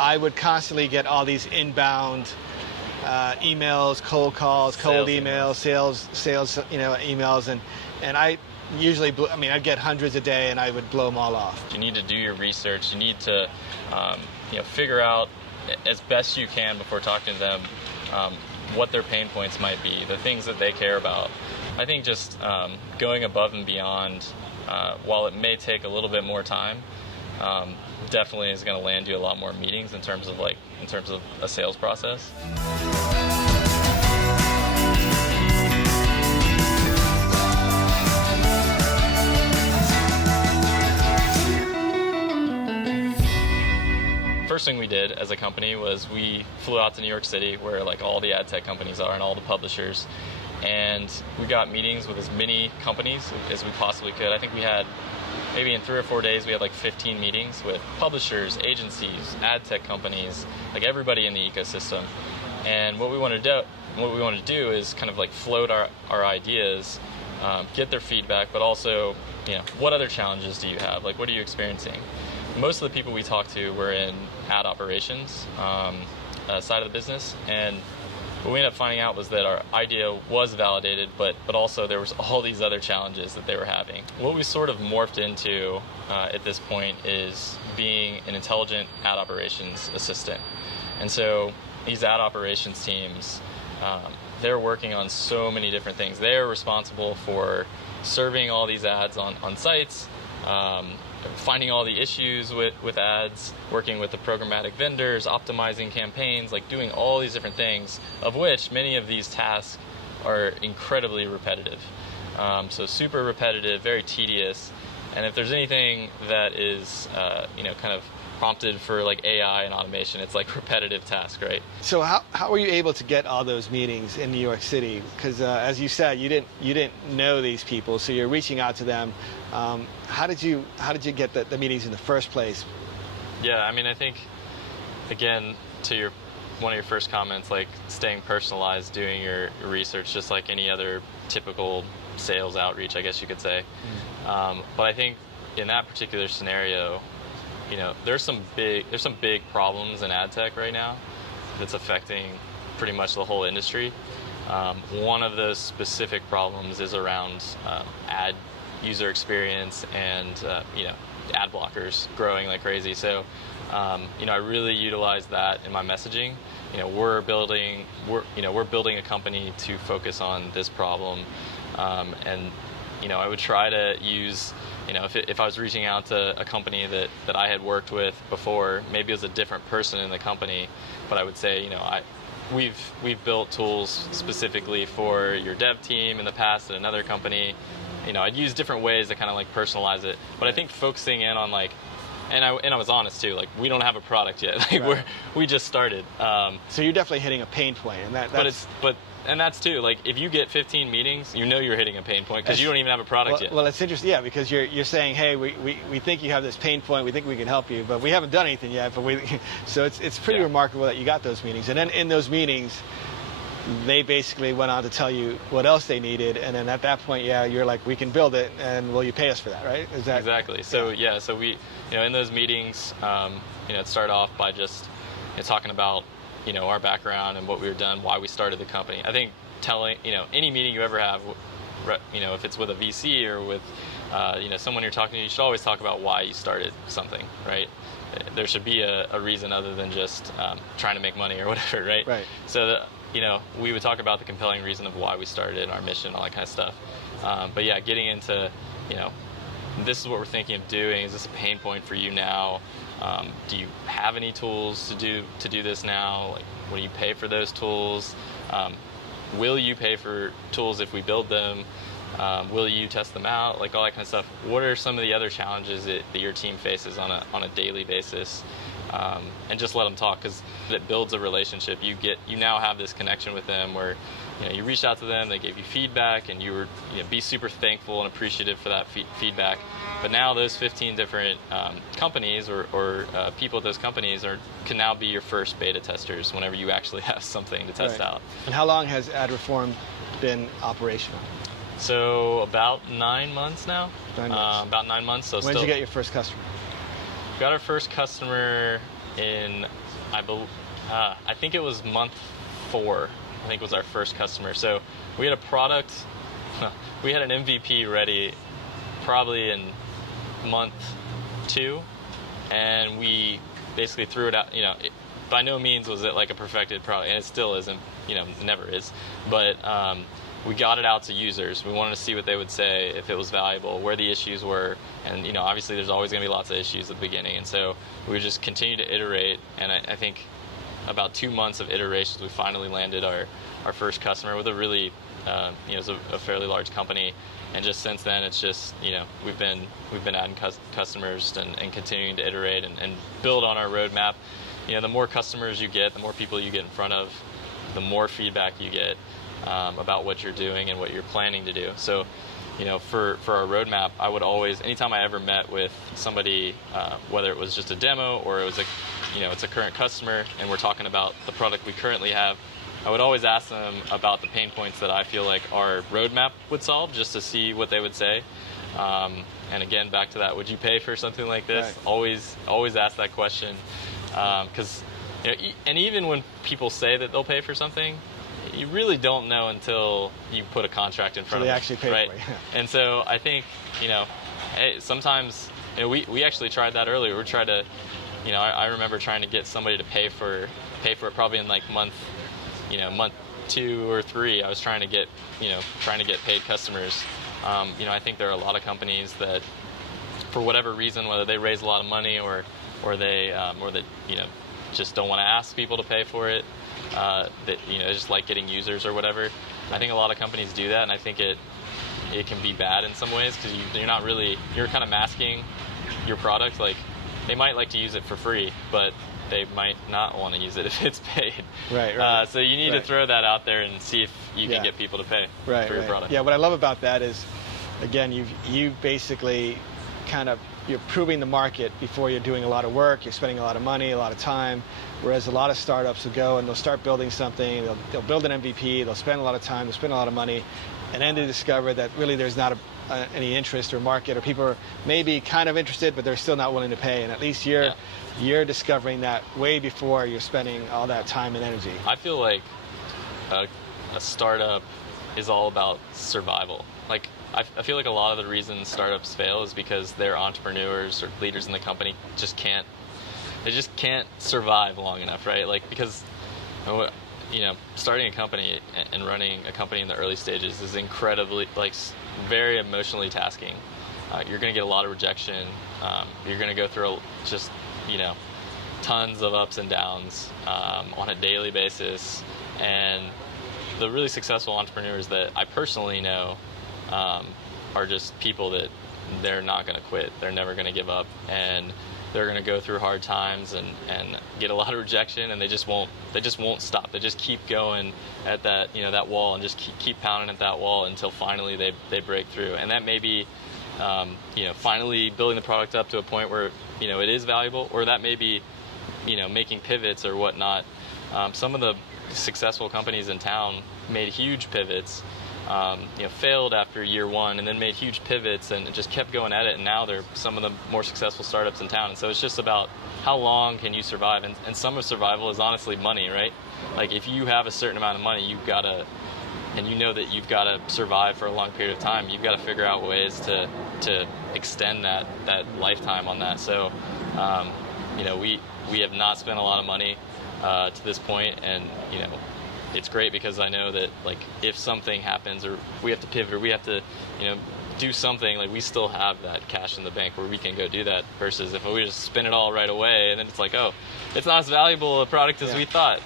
I would constantly get all these inbound emails, cold calls, cold emails, sales, emails, and I usually, I'd get hundreds a day, and I would blow them all off. You need to do your research. You need to, figure out as best you can before talking to them what their pain points might be, the things that they care about. I think just going above and beyond, while it may take a little bit more time, definitely is going to land you a lot more meetings in terms of a sales process. First thing we did as a company was we flew out to New York City, where like all the ad tech companies are and all the publishers, and we got meetings with as many companies as we possibly could. I think we had, maybe in 3 or 4 days, we had like 15 meetings with publishers, agencies, ad tech companies, like everybody in the ecosystem. And what we want to do is kind of like float our ideas, get their feedback, but also, what other challenges do you have? Like, what are you experiencing? Most of the people we talked to were in ad operations side of the business, and what we ended up finding out was that our idea was validated, but also there was all these other challenges that they were having. What we sort of morphed into at this point is being an intelligent ad operations assistant. And so these ad operations teams, they're working on so many different things. They're responsible for serving all these ads on sites, finding all the issues with ads, working with the programmatic vendors, optimizing campaigns, like doing all these different things, of which many of these tasks are incredibly repetitive. So super repetitive, very tedious. And if there's anything that is, kind of prompted for like AI and automation, it's like repetitive task, right? So how were you able to get all those meetings in New York City? Because as you said, you didn't know these people, so you're reaching out to them. How did you get the meetings in the first place? Yeah, I think, again, to one of your first comments, like staying personalized, doing your research, just like any other typical sales outreach, I guess you could say. But I think in that particular scenario, there's some big problems in ad tech right now that's affecting pretty much the whole industry. One of those specific problems is around ad user experience and ad blockers growing like crazy. So I really utilize that in my messaging. We're building a company to focus on this problem, and I would try to use, if I was reaching out to a company that I had worked with before, maybe it was a different person in the company, but I would say, we've built tools specifically for your dev team in the past at another company. I'd use different ways to kind of like personalize it, but I think focusing in on like, and I was honest too, like we don't have a product yet, like right. we just started. So you're definitely hitting a pain point, and that's too, like if you get 15 meetings, you're hitting a pain point because you don't even have a product yet. Well, it's interesting, yeah, because you're saying, hey, we think you have this pain point, we think we can help you, but we haven't done anything yet. So it's pretty remarkable that you got those meetings, and then in those meetings, they basically went on to tell you what else they needed, and then at that point, you're like, we can build it, and will you pay us for that, right? Is that exactly? So so we, in those meetings, it started off by just talking about our background and what we were done, why we started the company. I think telling any meeting you ever have, if it's with a VC or with someone you're talking to, you should always talk about why you started something, right? There should be a reason other than just trying to make money or whatever, right? Right. So we would talk about the compelling reason of why we started, our mission, all that kind of stuff. But yeah, getting into, this is what we're thinking of doing. Is this a pain point for you now? Do you have any tools to do this now? Like, what do you pay for those tools? Will you pay for tools if we build them? Will you test them out? Like all that kind of stuff. What are some of the other challenges that your team faces on a daily basis? And just let them talk, because it builds a relationship. You now have this connection with them where you reached out to them, they gave you feedback, and you were be super thankful and appreciative for that feedback. But now those 15 different companies or people at those companies can now be your first beta testers whenever you actually have something to test out. And how long has Ad Reform been operational? So about 9 months now. 9 months. About 9 months. So when did you get your first customer? Got our first customer in I think it was month 4. I think was our first customer. So we had a product, we had an MVP ready probably in month 2, and we basically threw it out. By no means was it like a perfected product, and it still isn't. Never is. But we got it out to users. We wanted to see what they would say, if it was valuable, where the issues were, and obviously there's always going to be lots of issues at the beginning. And so we would just continue to iterate, and I think about 2 months of iterations, we finally landed our first customer with a really, it was a fairly large company. And just since then, it's just, we've been adding customers and continuing to iterate and build on our roadmap. The more customers you get, the more people you get in front of, the more feedback you get about what you're doing and what you're planning to do. So, for our roadmap, I would always, anytime I ever met with somebody, whether it was just a demo or it was it's a current customer and we're talking about the product we currently have, I would always ask them about the pain points that I feel like our roadmap would solve, just to see what they would say. And again, back to that, would you pay for something like this? Right. Always ask that question, because and even when people say that they'll pay for something, you really don't know until you put a contract in front of them. They actually pay right? for it. And so I think sometimes we actually tried that earlier. We tried to, I remember trying to get somebody to pay for it probably in like month 2 or 3. I was trying to get paid customers. I think there are a lot of companies that, for whatever reason, whether they raise a lot of money or they just don't want to ask people to pay for it, that just like getting users or whatever. I think a lot of companies do that, and I think it can be bad in some ways, because you're kind of masking your product. Like, they might like to use it for free, but they might not want to use it if it's paid. Right. So you need to throw that out there and see if you can get people to pay for your product. Yeah, what I love about that is, again, you basically you're proving the market before you're doing a lot of work. You're spending a lot of money, a lot of time, whereas a lot of startups will go and they'll start building something, they'll build an MVP, they'll spend a lot of time, they'll spend a lot of money, and then they discover that really there's not any interest or market, or people are maybe kind of interested, but they're still not willing to pay. And at least you're discovering that way before you're spending all that time and energy. I feel like a startup is all about survival. Like, I feel like a lot of the reasons startups fail is because their entrepreneurs or leaders in the company just can't survive long enough, right? Like, because starting a company and running a company in the early stages is incredibly, very emotionally tasking. You're going to get a lot of rejection. You're going to go through tons of ups and downs on a daily basis. And the really successful entrepreneurs that I personally know are just people that they're not going to quit. They're never going to give up, and they're going to go through hard times and get a lot of rejection, and they just won't stop. They just keep going at that that wall, and just keep pounding at that wall until finally they break through. And that may be finally building the product up to a point where it is valuable, or that may be making pivots or whatnot. Some of the successful companies in town made huge pivots, failed after year 1, and then made huge pivots and just kept going at it, and now they're some of the more successful startups in town. And so it's just about how long can you survive, and some of survival is honestly money, right? Like, if you have a certain amount of money, you've got to, and that you've got to survive for a long period of time, you've got to figure out ways to extend that lifetime on that. So we have not spent a lot of money to this point, and it's great because I know that, like, if something happens or we have to pivot or we have to do something, like, we still have that cash in the bank where we can go do that, versus if we just spend it all right away and then it's like, oh, it's not as valuable a product as we thought,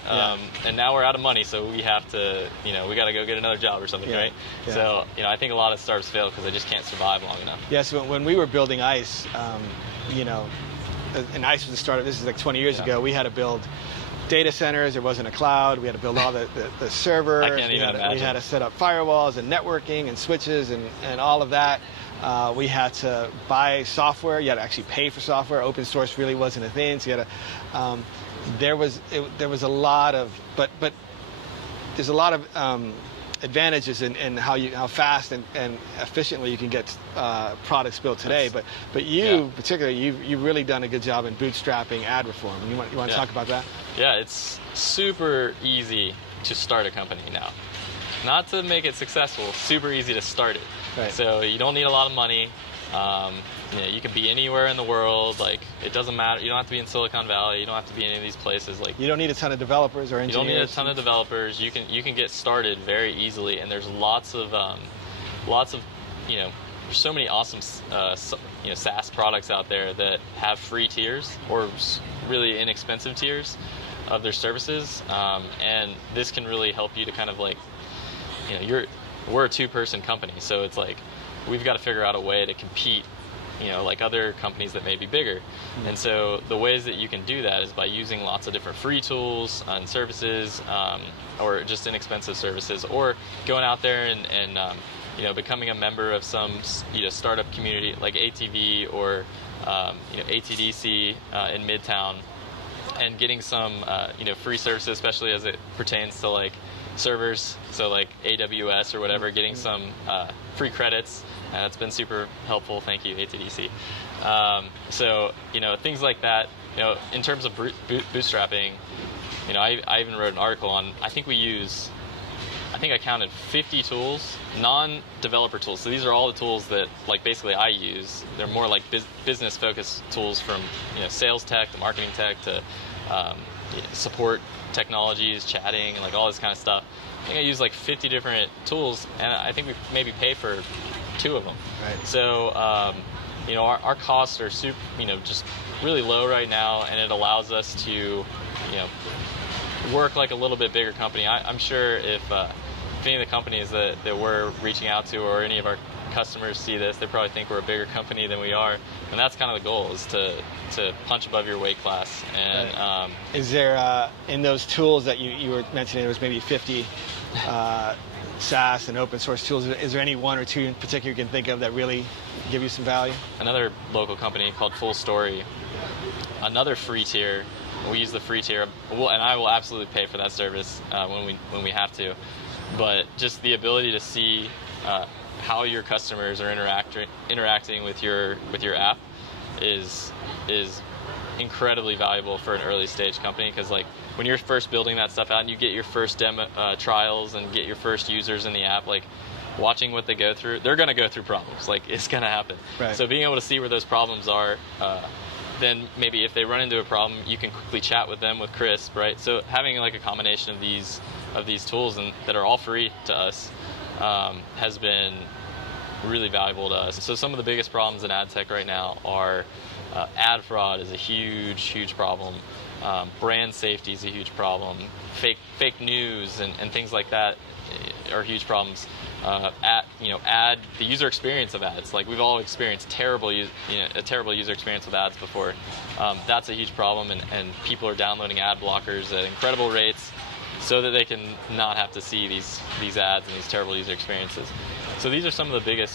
and now we're out of money, so we have to we got to go get another job or something, right? So I think a lot of startups fail because they just can't survive long enough. Yes. When we were building ICE, and ICE was a startup, this is like 20 years ago, we had to build data centers. There wasn't a cloud. We had to build all the servers. I can't even imagine. We had to set up firewalls and networking and switches and all of that. We had to buy software. You had to actually pay for software. Open source really wasn't a thing. So you had to. There was a lot of, but there's a lot of advantages in how fast and efficiently you can get products built today. But you particularly, you've really done a good job in bootstrapping ad reform. You want to talk about that? Yeah, it's super easy to start a company now. Not to make it successful, super easy to start it. Right. So you don't need a lot of money. You can be anywhere in the world. Like, it doesn't matter. You don't have to be in Silicon Valley. You don't have to be in any of these places. Like, you don't need a ton of developers or engineers. You don't need a ton of developers. You can get started very easily, and there's lots of there's so many awesome SaaS products out there that have free tiers or really inexpensive tiers of their services, and this can really help you to kind of like, we're a two-person company, so it's like we've got to figure out a way to compete, like other companies that may be bigger. Mm-hmm. And so the ways that you can do that is by using lots of different free tools and services, or just inexpensive services, or going out there and becoming a member of some startup community like ATV or ATDC in Midtown, and getting some free services, especially as it pertains to like servers, so like AWS or whatever, getting some free credits. That's been super helpful. Thank you, ATDC. So things like that. In terms of bootstrapping, I even wrote an article on. I think I counted 50 tools, non-developer tools. So these are all the tools that like basically I use. They're more like business-focused tools, from sales tech to marketing tech to support technologies, chatting, like all this kind of stuff. I think I use like 50 different tools, and I think we maybe pay for 2 of them. Right. So our costs are super, just really low right now, and it allows us to work like a little bit bigger company. I'm sure if any of the companies that we're reaching out to, or any of our customers see this, they probably think we're a bigger company than we are, and that's kind of the goal, is to punch above your weight class. And right. Is there in those tools that you were mentioning, there was maybe 50 SaaS and open source tools, is there any 1 or 2 in particular you can think of that really give you some value? Another local company called Full Story, another free tier. We use the free tier, and I will absolutely pay for that service when we have to. But just the ability to see how your customers are interacting with your app is incredibly valuable for an early stage company, because like when you're first building that stuff out and you get your first demo trials and get your first users in the app, like watching what they go through, they're going to go through problems. Like, it's going to happen. Right. So being able to see where those problems are, then maybe if they run into a problem, you can quickly chat with them with Crisp, right? So having like a combination of these tools that are all free to us has been really valuable to us. So some of the biggest problems in ad tech right now are ad fraud is a huge problem. Brand safety is a huge problem. Fake news and things like that are huge problems. The user experience of ads. Like, we've all experienced a terrible user experience with ads before. That's a huge problem, and people are downloading ad blockers at incredible rates so that they can not have to see these ads and these terrible user experiences. So these are some of the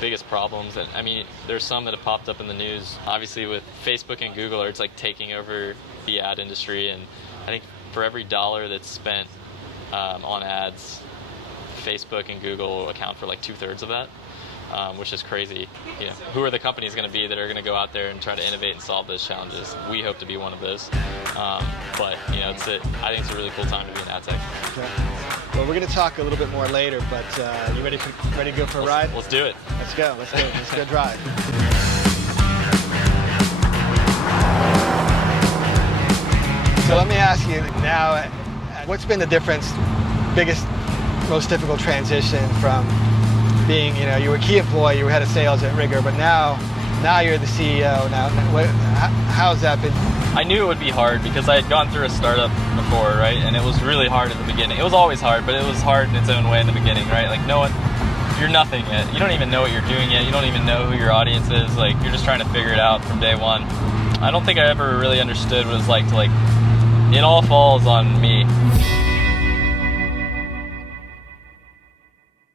biggest problems. And I mean, there's some that have popped up in the news, obviously with Facebook and Google, it's like taking over the ad industry. And I think for every $1 that's spent on ads, Facebook and Google account for like 2/3 of that, which is crazy. Who are the companies going to be that are going to go out there and try to innovate and solve those challenges? We hope to be one of those. But I think it's a really cool time to be in ad tech. Okay. Well, we're going to talk a little bit more later, but you ready to go for a ride? Let's do it. Let's go. Let's go drive. So let me ask you now, what's been the biggest, most difficult transition from being, you were a key employee, you were head of sales at Rigor, but now you're the CEO. How's that been? I knew it would be hard because I had gone through a startup before, right? And it was really hard at the beginning. It was always hard, but it was hard in its own way in the beginning, right? Like, you're nothing yet. You don't even know what you're doing yet. You don't even know who your audience is. Like, you're just trying to figure it out from day one. I don't think I ever really understood what it's like to, it all falls on me.